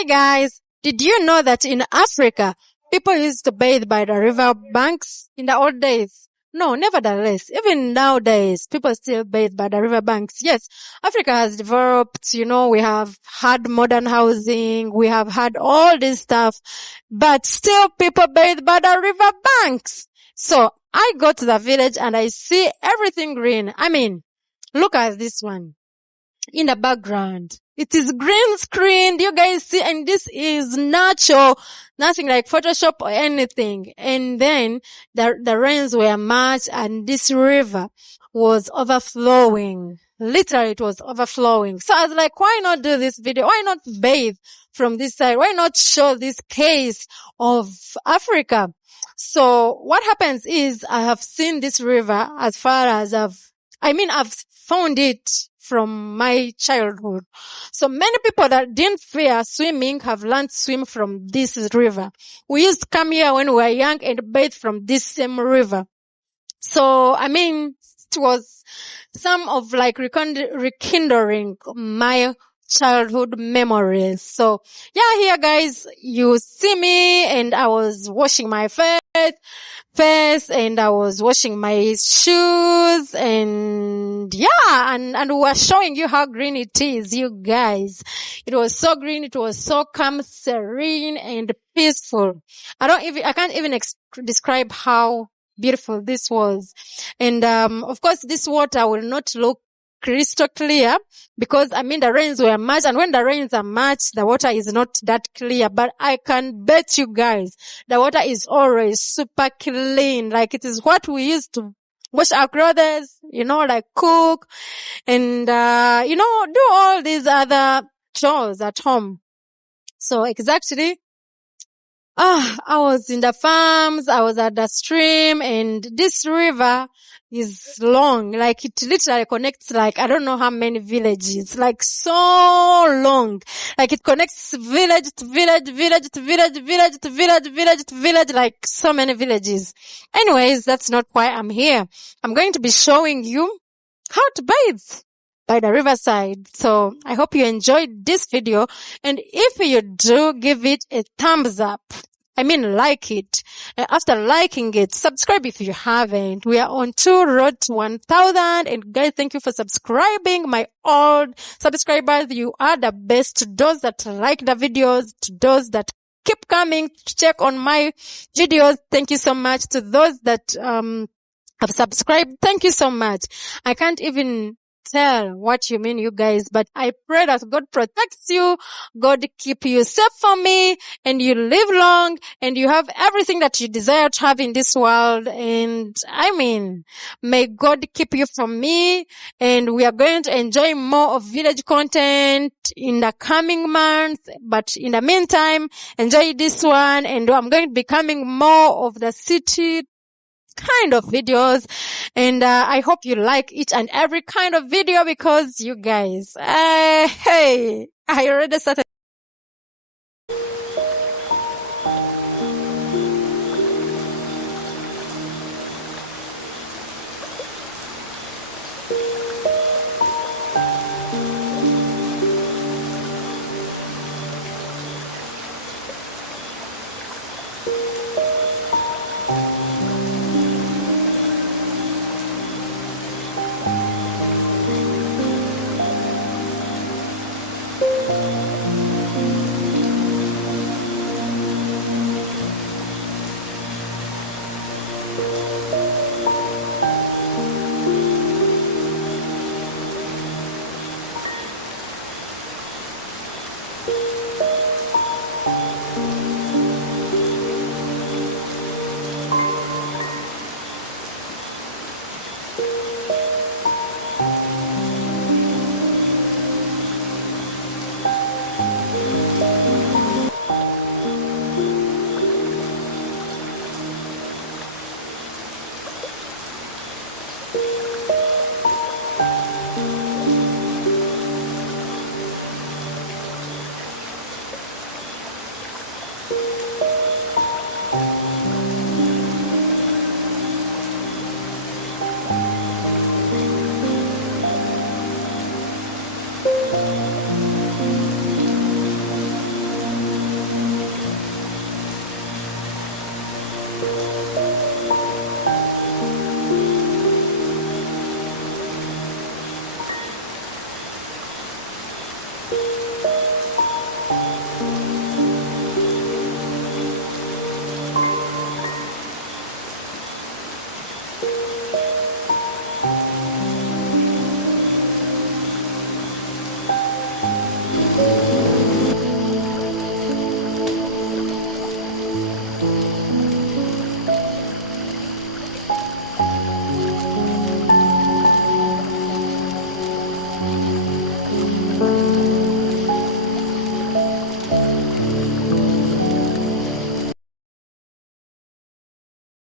Hey guys, did you know that in Africa, people used to bathe by the river banks in the old days? No, nevertheless, even nowadays, people still bathe by the river banks. Yes, Africa has developed, we have had modern housing, we have had all this stuff, but still people bathe by the river banks. So I go to the village and I see everything green. I mean, look at this one in the background. It is green screen. Do you guys see? And this is natural, nothing like Photoshop or anything. And then the rains were much and this river was overflowing. Literally, it was overflowing. So I was like, why not do this video? Why not bathe from this side? Why not show this case of Africa? So what happens is I have seen this river as far as I've found it from my childhood. So many people that didn't fear swimming have learned to swim from this river. We used to come here when we were young and bathe from this same river. So, it was some of like rekindling my childhood memories. So, yeah, here guys, you see me and I was washing my face and I was washing my shoes and and we were showing you how green it is, you guys. It was so green, it was so calm, serene and peaceful. I can't even describe how beautiful this was. And of course this water will not look crystal clear because the rains were much, and when the rains are much, the water is not that clear. But I can bet you guys, the water is always super clean. Like it is what we used to wash our clothes, like cook and, do all these other chores at home. So exactly, I was in the farms, I was at the stream, and this river is long. Like it literally connects like, I don't know how many villages, like so long. Like it connects village to village, village to village, village to village, village to village, like so many villages. Anyways, that's not why I'm here. I'm going to be showing you how to bathe by the riverside. So I hope you enjoyed this video. And if you do, give it a thumbs up. Like it. After liking it, subscribe if you haven't. We are on road to 1,000. And guys, thank you for subscribing. My old subscribers, you are the best. To those that like the videos, to those that keep coming to check on my videos, thank you so much. To those that have subscribed, thank you so much. I can't even tell what you mean, you guys, but I pray that God protects you, God keep you safe for me, and you live long, and you have everything that you desire to have in this world. And may God keep you from me, and we are going to enjoy more of village content in the coming months. But in the meantime, enjoy this one, and I'm going to be coming more of the city kind of videos, and I hope you like each and every kind of video because you guys, hey, I already started.